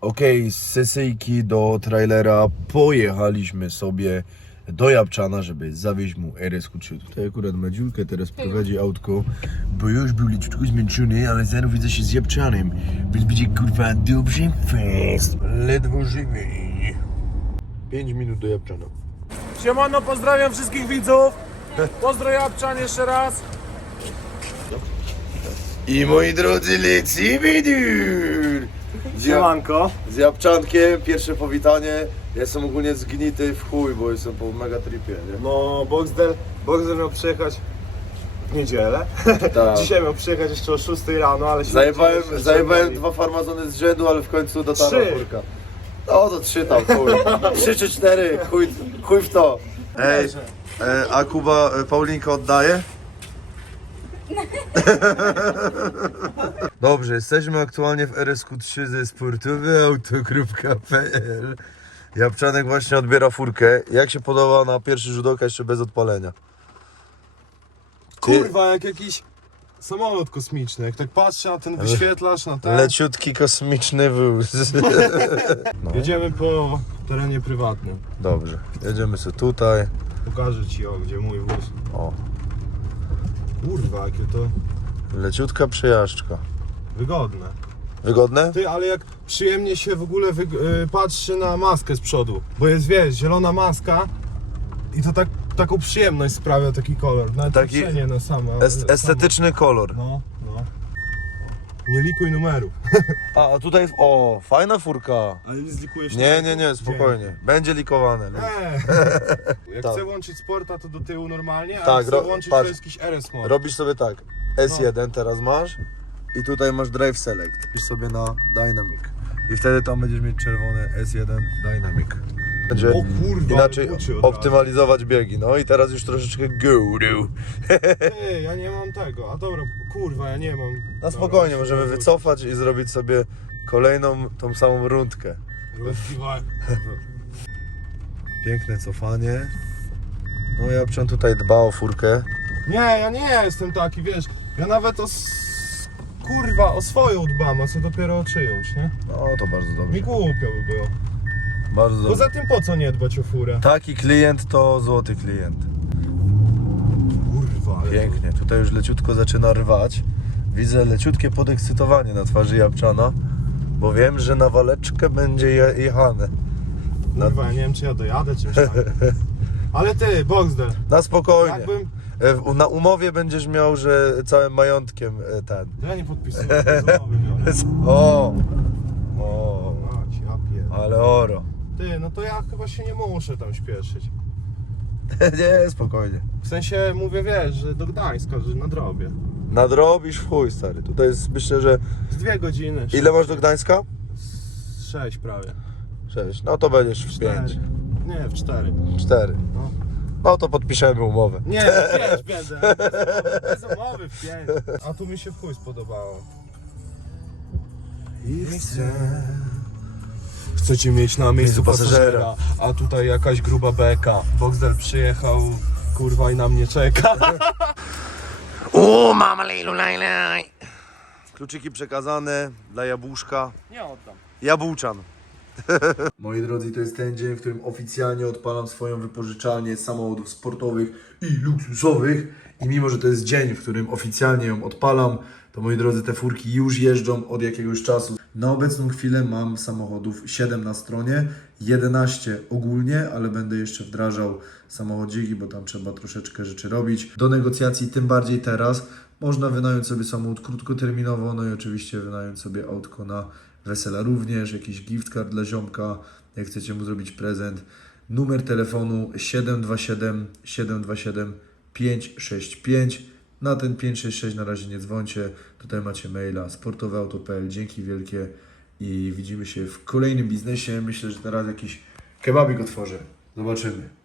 Okej, z sesyjki do trailera pojechaliśmy sobie do Japczana, żeby zawieźć mu RSQ3. Tutaj akurat ma dziurkę, teraz prowadzi autko, bo już był leciutko zmęczony, ale zaraz widzę się z Japczanem, więc będzie kurwa dobrze fest. Ledwo żywy. 5 minut do Japczana. Siemano, pozdrawiam wszystkich widzów. Pozdro Japczan jeszcze raz. I moi drodzy, lecimy dur! Z, Siemanko. z Japczankiem, pierwsze powitanie. Ja jestem ogólnie zgnity w chuj, bo jestem po mega tripie, nie? No, Boxdel, Boxdel miał przyjechać w niedzielę. Tak. Dzisiaj miał przyjechać jeszcze o 6 rano, ale się Zajebałem, nie dzieje, zajebałem dwa farmazony z rzędu, ale w końcu dotarła Trzy. furka. No to trzy tam, chuj. Trzy czy cztery, chuj, chuj w to. Ej, e, a Kuba e, Paulinka oddaje? Dobrze, jesteśmy aktualnie w RSQ3 ze sportowyauto.pl Japczanek właśnie odbiera furkę. Jak się podoba na pierwszy rzut oka jeszcze bez odpalenia? Kurwa, jak jakiś samolot kosmiczny. Jak tak patrzę na ten wyświetlacz, na ten... Leciutki kosmiczny wóz. No. Jedziemy po terenie prywatnym. Dobrze, jedziemy sobie tutaj. Pokażę ci, o, gdzie mój wóz. O, Kurwa, jakie to leciutka przejażdżka. wygodne. Wygodne? Ty, ale jak przyjemnie się w ogóle wyg- y, patrzy na maskę z przodu, bo jest, wiesz, zielona maska i to tak, taką przyjemność sprawia taki kolor. Nawet Taki patrzenie na samo. Es- estetyczny kolor. No, no. Nie likuj numerów. A, a tutaj jest. O, fajna furka. Ale nie zlikujesz Nie, nie, nie, spokojnie. Będzie likowane. Eee. Jak Tak. chcę włączyć sporta, to do tyłu normalnie, a Tak, jak chcę ro- patrz. to jest jakiś RS mode. Robisz sobie tak. S1 teraz masz i tutaj masz Drive Select. Pisz sobie na Dynamic. I wtedy tam będziesz mieć czerwone S1 Dynamic. Będzie O kurwa, inaczej od razu. optymalizować biegi. No i teraz już troszeczkę guru. Ty, ja nie mam tego. A dobra, kurwa, ja nie mam. Na spokojnie, możemy wycofać i zrobić sobie kolejną tą samą rundkę. Piękne cofanie. No Japczan tutaj dba o furkę. Nie, ja nie jestem taki, wiesz, ja nawet o s- kurwa, o swoją dbam, a co dopiero o czyjąś, nie? No to bardzo Mi dobrze. głupio by było. Bardzo. Poza tym po co nie dbać o furę? Taki klient to złoty klient. Kurwa, ale Pięknie. Tutaj już leciutko zaczyna rwać. Widzę leciutkie podekscytowanie na twarzy Japczana, bo wiem, że na waleczkę będzie je- jechane. Kurwa, ja nie wiem czy ja dojadę czymś tam. Ale ty, Boxdel, Na spokojnie. jakbym... E, w- Na umowie będziesz miał, że całym majątkiem e, ten. To ja nie podpisuję, to znowu biorę. O! O! Mać, ja. Ale oro. Ty, no to ja chyba się nie muszę tam śpieszyć. Nie, spokojnie. W sensie mówię, wiesz, że do Gdańska, że nadrobię. Nadrobisz w chuj, stary. Tutaj jest, myślę, że... Z dwie godziny. Ile masz do Gdańska? Z Sześć prawie. Sześć. No to będziesz w Cztery. pięć. Nie, w cztery. Cztery. No. No to podpiszemy umowę. Nie, w pięć będę. Bez umowy w pięć. A tu mi się w chuj spodobało. I chcę... Chcecie mieć na miejscu pasażera. pasażera, a tutaj jakaś gruba beka. Boxdel przyjechał, kurwa i na mnie czeka. O, mama lejlu lejlej. Kluczyki przekazane dla jabłuszka. Nie oddam. Jabłczan. Moi drodzy, to jest ten dzień, w którym oficjalnie odpalam swoją wypożyczalnię samochodów sportowych i luksusowych. I mimo, że to jest dzień, w którym oficjalnie ją odpalam, to moi drodzy, te furki już jeżdżą od jakiegoś czasu. Na obecną chwilę mam samochodów 7 na stronie, 11 ogólnie, ale będę jeszcze wdrażał samochodziki, bo tam trzeba troszeczkę rzeczy robić. Do negocjacji, tym bardziej teraz, można wynająć sobie samochód krótkoterminowo, no i oczywiście wynająć sobie autko na wesela również, jakiś gift card dla ziomka, jak chcecie mu zrobić prezent. Numer telefonu 727 727 565. Na ten 566 na razie nie dzwońcie. Tutaj macie maila sportoweauto.pl. Dzięki wielkie i widzimy się w kolejnym biznesie. Myślę, że teraz jakiś kebabik otworzę. Zobaczymy.